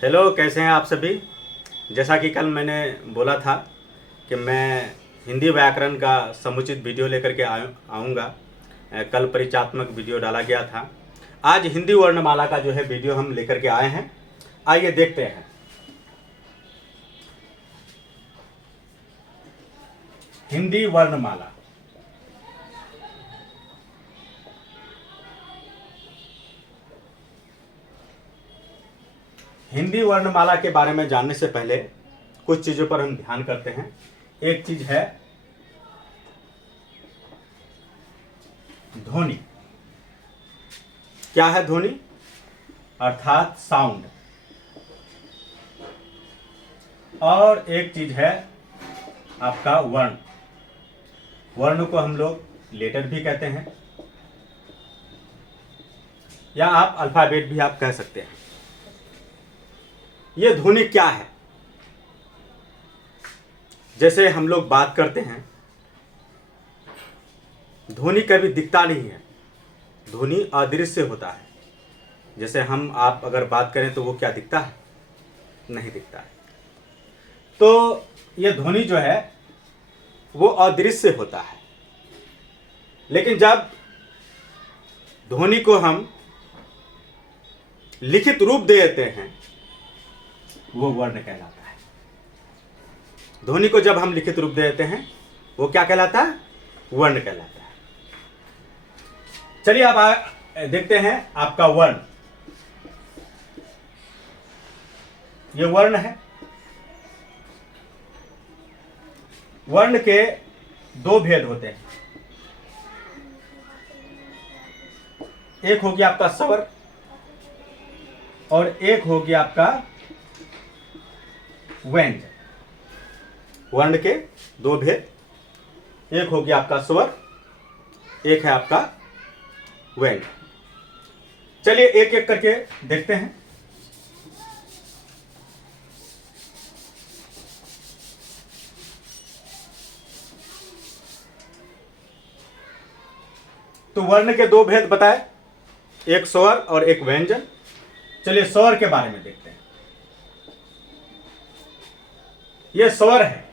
Hello, कैसे हैं आप सभी। जैसा कि कल मैंने बोला था कि मैं हिंदी व्याकरण का समुचित वीडियो लेकर के आऊँगा। कल परिचयात्मक वीडियो डाला गया था। आज हिंदी वर्णमाला का जो है वीडियो हम लेकर के आए हैं। आइए देखते हैं। हिंदी वर्णमाला। हिंदी वर्णमाला के बारे में जानने से पहले कुछ चीज़ों पर हम ध्यान करते हैं। एक चीज है ध्वनि। क्या है ध्वनि? अर्थात साउंड। और एक चीज है आपका वर्ण। वर्ण को हम लोग लेटर भी कहते हैं, या आप अल्फाबेट भी आप कह सकते हैं। ये ध्वनि क्या है? जैसे हम लोग बात करते हैं, ध्वनि कभी दिखता नहीं है, ध्वनि अदृश्य होता है। जैसे हम आप अगर बात करें तो वो क्या दिखता है? नहीं दिखता है। तो ये ध्वनि जो है वो अदृश्य होता है। लेकिन जब ध्वनि को हम लिखित रूप दे देते हैं, वो वर्ण कहलाता है। ध्वनि को जब हम लिखित रूप दे देते हैं, वो क्या कहलाता है? वर्ण कहलाता है। चलिए अब देखते हैं आपका वर्ण। ये वर्ण है। वर्ण के दो भेद होते हैं। एक हो गया आपका स्वर और एक हो गया आपका व्यंजन। वर्ण के दो भेद, एक हो गया आपका स्वर, एक है आपका व्यंजन। चलिए एक एक करके देखते हैं। तो वर्ण के दो भेद बताए, एक स्वर और एक व्यंजन। चलिए स्वर के बारे में देखते हैं। यह स्वर है।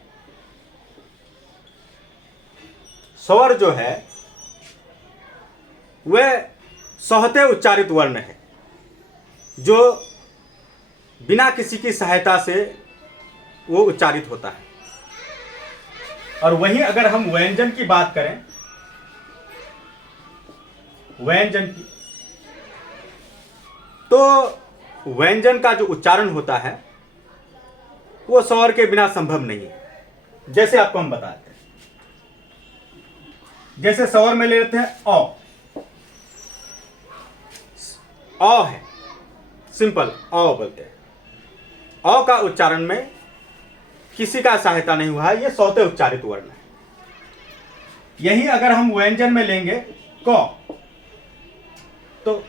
स्वर जो है वह सहते उच्चारित वर्ण है, जो बिना किसी की सहायता से वो उच्चारित होता है। और वहीं अगर हम व्यंजन की बात करें, व्यंजन की, तो व्यंजन का जो उच्चारण होता है वो स्वर के बिना संभव नहीं है। जैसे आपको हम बताते हैं, जैसे स्वर में ले लेते हैं अ। अ है, सिंपल अ बोलते हैं। अ का उच्चारण में किसी का सहायता नहीं हुआ है, यह स्वतः उच्चारित वर्ण है। यही अगर हम व्यंजन में लेंगे क, तो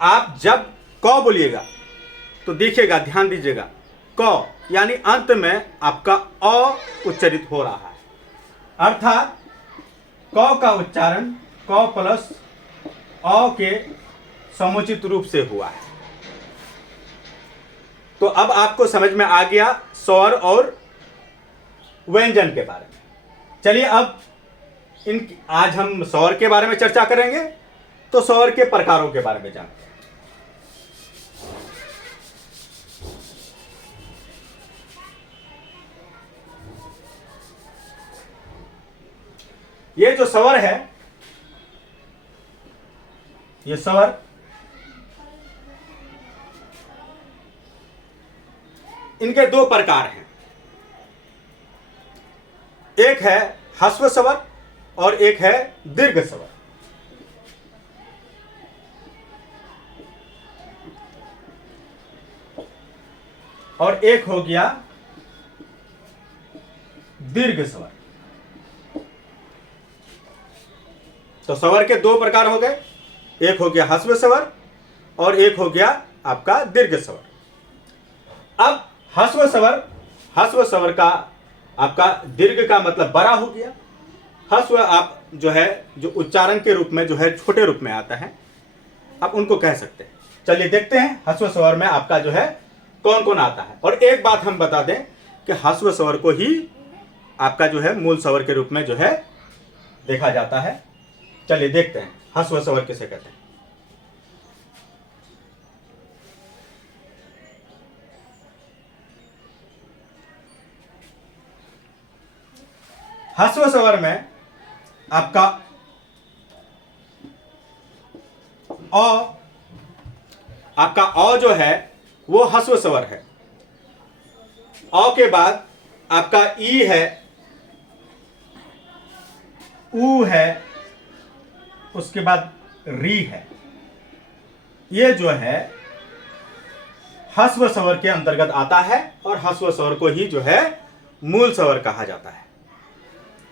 आप जब क बोलिएगा तो देखिएगा, ध्यान दीजिएगा, क यानी अंत में आपका अ उच्चारित हो रहा है। अर्थात क का उच्चारण क प्लस अ के समुचित रूप से हुआ है। तो अब आपको समझ में आ गया स्वर और व्यंजन के बारे में। चलिए अब आज हम स्वर के बारे में चर्चा करेंगे, तो स्वर के प्रकारों के बारे में जानते हैं। ये जो स्वर है, ये स्वर इनके दो प्रकार हैं। एक है ह्रस्व स्वर और एक है दीर्घ स्वर। और एक हो गया दीर्घ स्वर। तो स्वर के दो प्रकार हो गए, एक हो गया ह्रस्व स्वर और एक हो गया आपका दीर्घ स्वर। अब ह्रस्व स्वर का आपका दीर्घ का मतलब बड़ा हो गया। ह्रस्व आप जो है, जो उच्चारण के रूप में जो है छोटे रूप में आता है, आप उनको कह सकते हैं। चलिए देखते हैं ह्रस्व स्वर में आपका जो है कौन कौन आता है। और एक बात हम बता दें कि ह्रस्व स्वर को ही आपका जो है मूल स्वर के रूप में जो है देखा जाता है। चलिए देखते हैं ह्रस्व स्वर किसे कहते हैं। ह्रस्व स्वर में आपका अ जो है वो ह्रस्व स्वर है। अ के बाद आपका ई है, ऊ है, उसके बाद री है। ये जो है ह्रस्व स्वर के अंतर्गत आता है और ह्रस्व स्वर को ही जो है मूल स्वर कहा जाता है।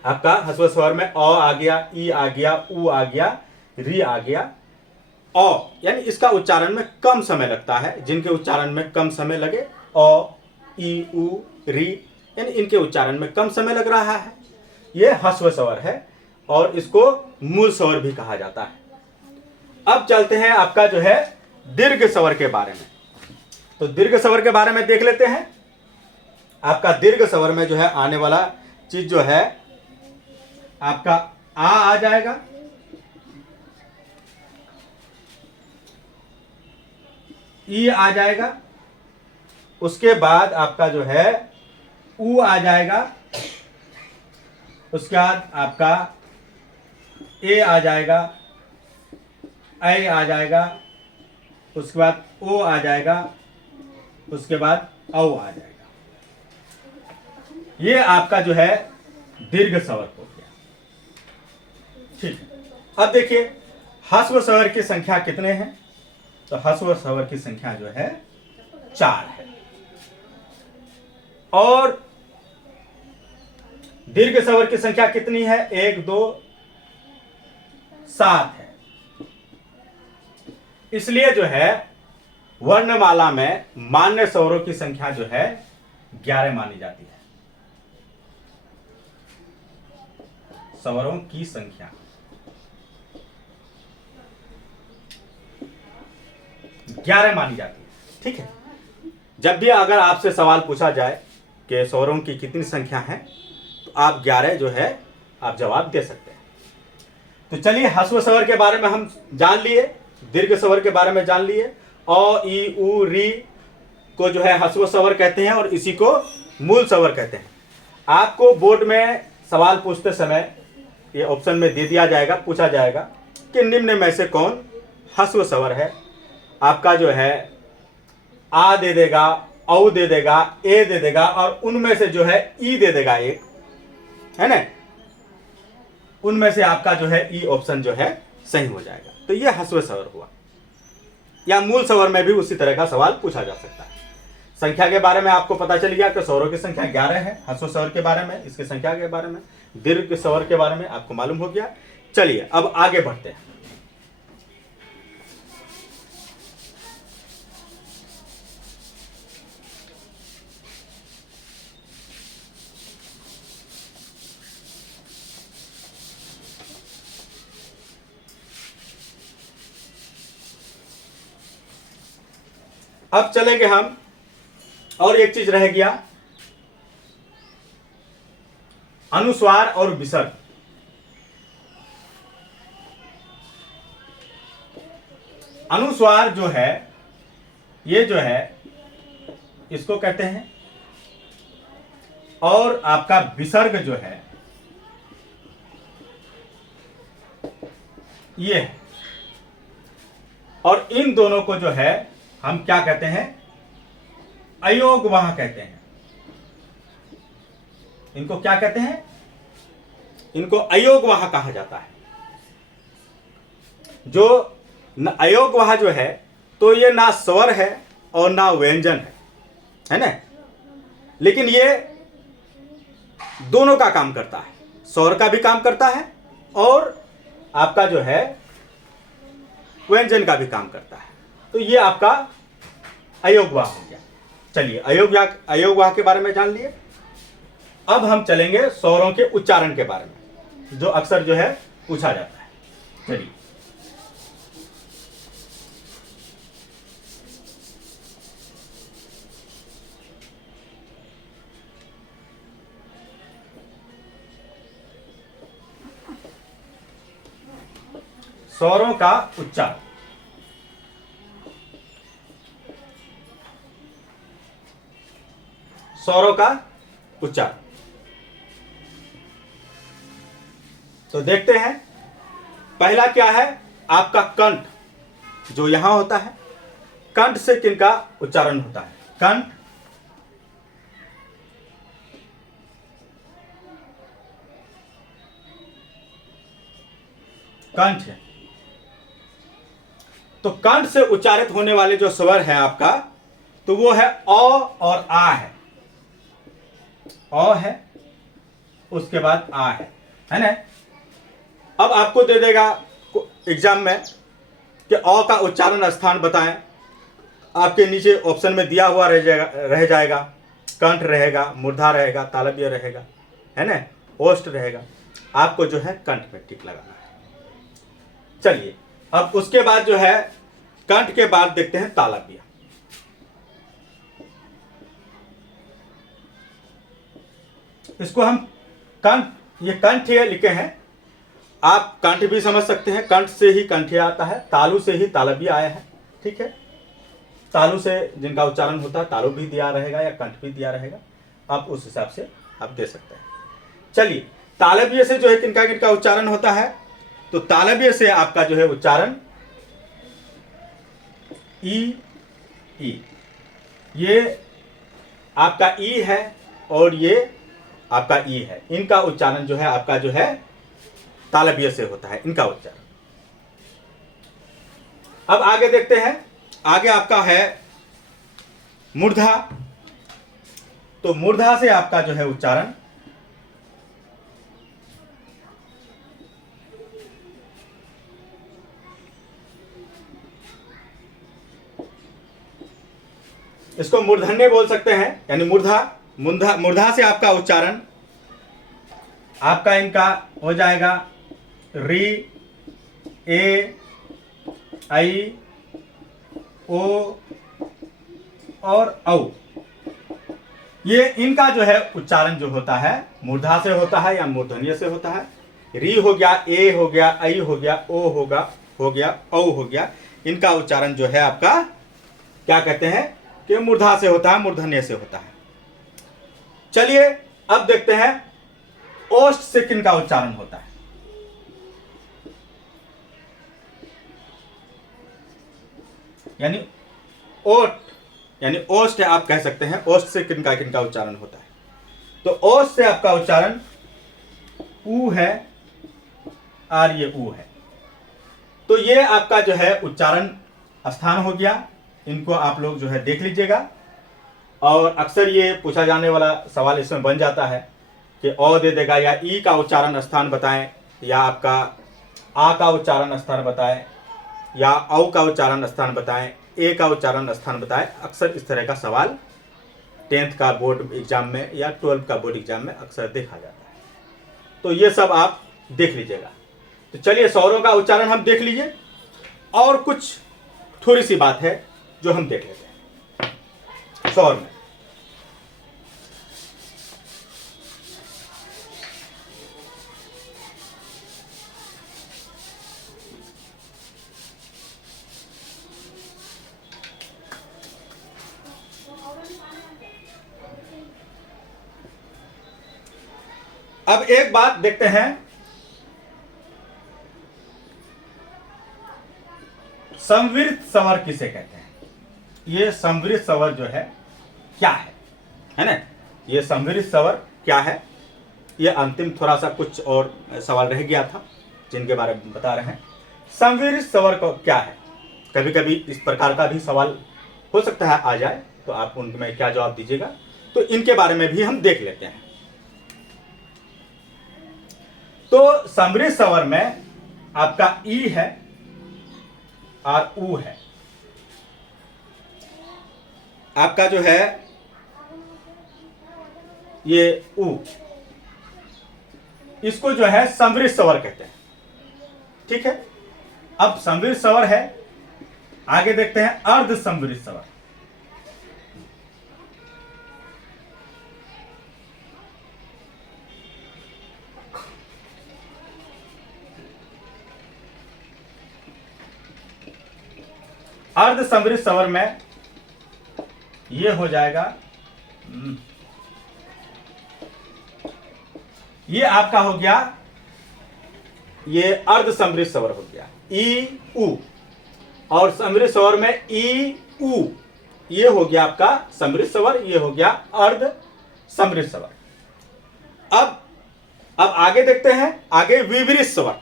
आपका ह्रस्व स्वर में अ आ गया, ई आ गया, ऊ आ गया, री आ गया। अ यानी इसका उच्चारण में कम समय लगता है। जिनके उच्चारण में कम समय लगे, अ, ई, ऊ, री, यानी इनके उच्चारण में कम समय लग रहा है, यह ह्रस्व स्वर है और इसको मूल स्वर भी कहा जाता है। अब चलते हैं आपका जो है दीर्घ स्वर के बारे में। तो दीर्घ स्वर के बारे में देख लेते हैं। आपका दीर्घ स्वर में जो है आने वाला चीज जो है आपका आ जाएगा, ई आ जाएगा, उसके बाद आपका जो है ऊ आ जाएगा, उसके बाद आपका ए आ जाएगा, ऐ आ जाएगा, उसके बाद ओ आ जाएगा, उसके बाद औ आ जाएगा। ये आपका जो है दीर्घ स्वर हो गया। ठीक है, अब देखिए ह्रस्व स्वर की संख्या कितने हैं। तो ह्रस्व स्वर की संख्या जो है 4 है और दीर्घ स्वर की संख्या कितनी है, 1 2 7 है। इसलिए जो है वर्णमाला में मान्य स्वरों की संख्या जो है 11 मानी जाती है। स्वरों की संख्या 11 मानी जाती है। ठीक है, जब भी अगर आपसे सवाल पूछा जाए कि स्वरों की कितनी संख्या है तो आप 11 जो है आप जवाब दे सकते हैं। तो चलिए ह्रस्व स्वर के बारे में हम जान लिए, दीर्घ स्वर के बारे में जान लिए। अ, ई, ऊ, री को जो है ह्रस्व स्वर कहते हैं और इसी को मूल स्वर कहते हैं। आपको बोर्ड में सवाल पूछते समय ये ऑप्शन में दे दिया जाएगा, पूछा जाएगा कि निम्न में से कौन ह्रस्व स्वर है। आपका जो है आ दे देगा, औ दे देगा, ए दे देगा और उनमें से जो है ई दे देगा एक, है ना। उनमें से आपका जो है ई ऑप्शन जो है सही हो जाएगा। तो ये ह्रस्व स्वर हुआ। या मूल स्वर में भी उसी तरह का सवाल पूछा जा सकता है। संख्या के बारे में आपको पता चल गया कि स्वरों की संख्या 11 है। ह्रस्व स्वर के बारे में, इसकी संख्या के बारे में, दीर्घ स्वर के बारे में आपको मालूम हो गया। चलिए अब आगे बढ़ते हैं। अब चलेंगे हम, और एक चीज रह गया, अनुस्वार और विसर्ग। अनुस्वार जो है ये जो है इसको कहते हैं और आपका विसर्ग जो है ये है। और इन दोनों को जो है हम क्या कहते हैं, अयोगवाह कहते हैं। इनको क्या कहते हैं, इनको अयोगवाह कहा जाता है। जो अयोगवाह जो है तो ये ना स्वर है और ना व्यंजन है ना, लेकिन ये दोनों का काम करता है, स्वर का भी काम करता है और आपका जो है व्यंजन का भी काम करता है। तो ये आपका अयोगवाह हो गया। चलिए अयोगवाह के बारे में जान लिए। अब हम चलेंगे स्वरों के उच्चारण के बारे में, जो अक्सर जो है पूछा जाता है। चलिए स्वरों का उच्चारण। स्वरों का उच्चारण। तो देखते हैं, पहला क्या है, आपका कंठ जो यहां होता है। कंठ से किनका उच्चारण होता है? कंठ, कंठ है। तो कंठ से उच्चारित होने वाले जो स्वर है आपका, तो वो है अ और आ है। अ है, उसके बाद आ है ना। अब आपको दे देगा एग्जाम में कि अ का उच्चारण स्थान बताएं। आपके नीचे ऑप्शन में दिया हुआ रह जाएगा। कंठ रहेगा, मूर्धा रहेगा, तालव्य रहेगा, है ना, ओष्ठ रहेगा। आपको जो है कंठ में टिक लगाना है। चलिए, अब उसके बाद जो है कंठ के बाद देखते हैं तालव्य। इसको हम कंठ, ये कंठ लिखे हैं, आप कंठ भी समझ सकते हैं। कंठ से ही कंठ आता है, तालु से ही तालव्य आया है। ठीक है, तालु से जिनका उच्चारण होता है तालु भी दिया रहेगा या कंठ भी दिया रहेगा, आप उस हिसाब से आप दे सकते हैं। चलिए, तालव्य से जो है किनका किनका उच्चारण होता है? तो तालव्य से आपका जो है उच्चारण ई, ई, ये आपका ई है और ये आपका ई है। इनका उच्चारण जो है आपका जो है तालव्य से होता है, इनका उच्चारण। अब आगे देखते हैं, आगे आपका है मूर्धा। तो मूर्धा से आपका जो है उच्चारण इसको मूर्धन्य बोल सकते हैं, यानी मूर्धा। मूर्धा से आपका उच्चारण आपका इनका हो जाएगा री, ए, आई, ओ और औ। ये इनका जो है उच्चारण जो होता है मूर्धा से होता है या मूर्धन्य से होता है। री हो गया, ए हो गया, आई हो गया, ओ हो गया, औ हो गया। इनका उच्चारण जो है आपका क्या कहते हैं कि मूर्धा से होता है, मूर्धन्य से होता है। चलिए, अब देखते हैं ओष्ठ से किनका उच्चारण होता है। यानी ओठ, यानी ओष्ठ आप कह सकते हैं, ओष्ठ से किनका किनका उच्चारण होता है। तो ओष्ठ से आपका उच्चारण ऊ है और ये ऊ है। तो ये आपका जो है उच्चारण स्थान हो गया। इनको आप लोग जो है देख लीजिएगा। और अक्सर ये पूछा जाने वाला सवाल इसमें बन जाता है कि अ दे देगा या ई का उच्चारण स्थान बताएं, या आपका आ का उच्चारण स्थान बताएं, या औ का उच्चारण स्थान बताएं, ए का उच्चारण स्थान बताएं। अक्सर इस तरह का सवाल 10th का बोर्ड एग्जाम में या 12th का बोर्ड एग्जाम में अक्सर देखा जाता है। तो ये सब आप देख लीजिएगा। तो चलिए, स्वरों का उच्चारण हम देख लीजिए, और कुछ थोड़ी सी बात है जो हम देख लेते हैं स्वर में। अब एक बात देखते हैं, संवृत स्वर किसे कहते हैं? ये संवृत स्वर जो है क्या है ना? ये संवृत स्वर क्या है? ये अंतिम थोड़ा सा कुछ और सवाल रह गया था जिनके बारे में बता रहे हैं। संवृत स्वर को क्या है? कभी कभी इस प्रकार का भी सवाल हो सकता है आ जाए, तो आप उनमें क्या जवाब दीजिएगा, तो इनके बारे में भी हम देख लेते हैं। तो संवृत स्वर में आपका ई है और ऊ है। आपका जो है ये ऊ, इसको जो है संवृत स्वर कहते हैं। ठीक है, अब संवृत स्वर है, आगे देखते हैं अर्ध संवृत स्वर। अर्ध समृद्ध स्वर में ये हो जाएगा, ये आपका हो गया, ये अर्ध समृद्ध स्वर हो गया ई उ, और समृद्ध स्वर में ई उ, ये हो गया आपका समृद्ध स्वर, ये हो गया अर्ध समृद्ध स्वर। अब आगे देखते हैं, आगे विवृत स्वर।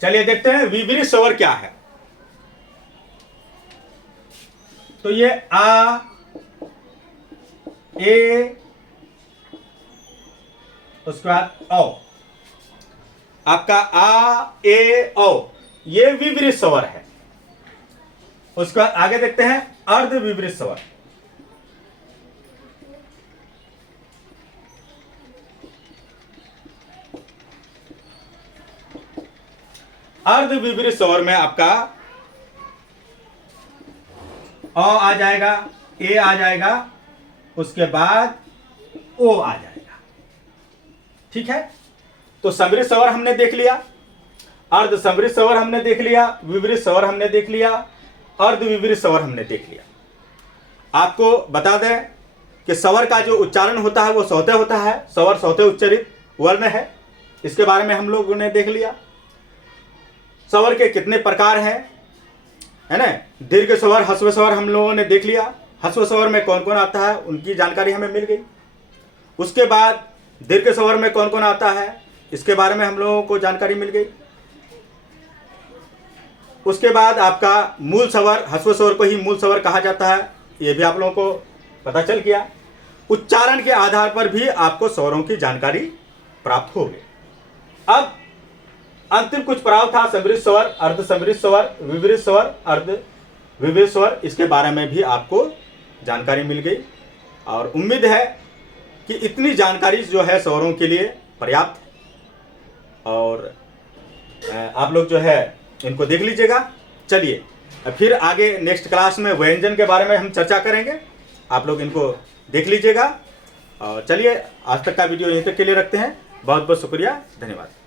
चलिए देखते हैं विवृत स्वर क्या है। तो ये आ, ए, उसके बाद औ, आपका आ, ए, औ, ये विवृत स्वर है। उसके बाद आगे देखते हैं अर्ध विवृत स्वर। अर्ध विवृत स्वर में आपका अ आ जाएगा, ए आ जाएगा, उसके बाद ओ आ जाएगा। ठीक है, तो समृद्ध स्वर हमने देख लिया, अर्ध समृद्ध स्वर हमने देख लिया, विवृत स्वर हमने देख लिया, अर्ध विवृत स्वर हमने देख लिया। आपको बता दें कि स्वर का जो उच्चारण होता है वो सौते होता है, स्वर सौते उच्चारित वर्ण है, इसके बारे में हम लोगों ने देख लिया। स्वर के कितने प्रकार हैं, है ना, दीर्घ स्वर, ह्रस्व स्वर हम लोगों ने देख लिया, ह्रस्व स्वर में कौन कौन आता है उनकी जानकारी हमें मिल गई। उसके बाद दीर्घ स्वर में कौन कौन आता है इसके बारे में हम लोगों को जानकारी मिल गई। उसके बाद आपका मूल स्वर, ह्रस्व स्वर को ही मूल स्वर कहा जाता है, ये भी आप लोगों को पता चल गया। उच्चारण के आधार पर भी आपको स्वरों की जानकारी प्राप्त हो गई। अब अंतिम कुछ पड़ाव था समृद्ध स्वर, अर्ध समृद्ध स्वर, विवृत स्वर, अर्ध विवृत स्वर, इसके बारे में भी आपको जानकारी मिल गई। और उम्मीद है कि इतनी जानकारी जो है स्वरों के लिए पर्याप्त है, और आप लोग जो है इनको देख लीजिएगा। चलिए फिर आगे नेक्स्ट क्लास में व्यंजन के बारे में हम चर्चा करेंगे, आप लोग इनको देख लीजिएगा। और चलिए आज तक का वीडियो यहीं तक के लिए रखते हैं। बहुत बहुत शुक्रिया, धन्यवाद।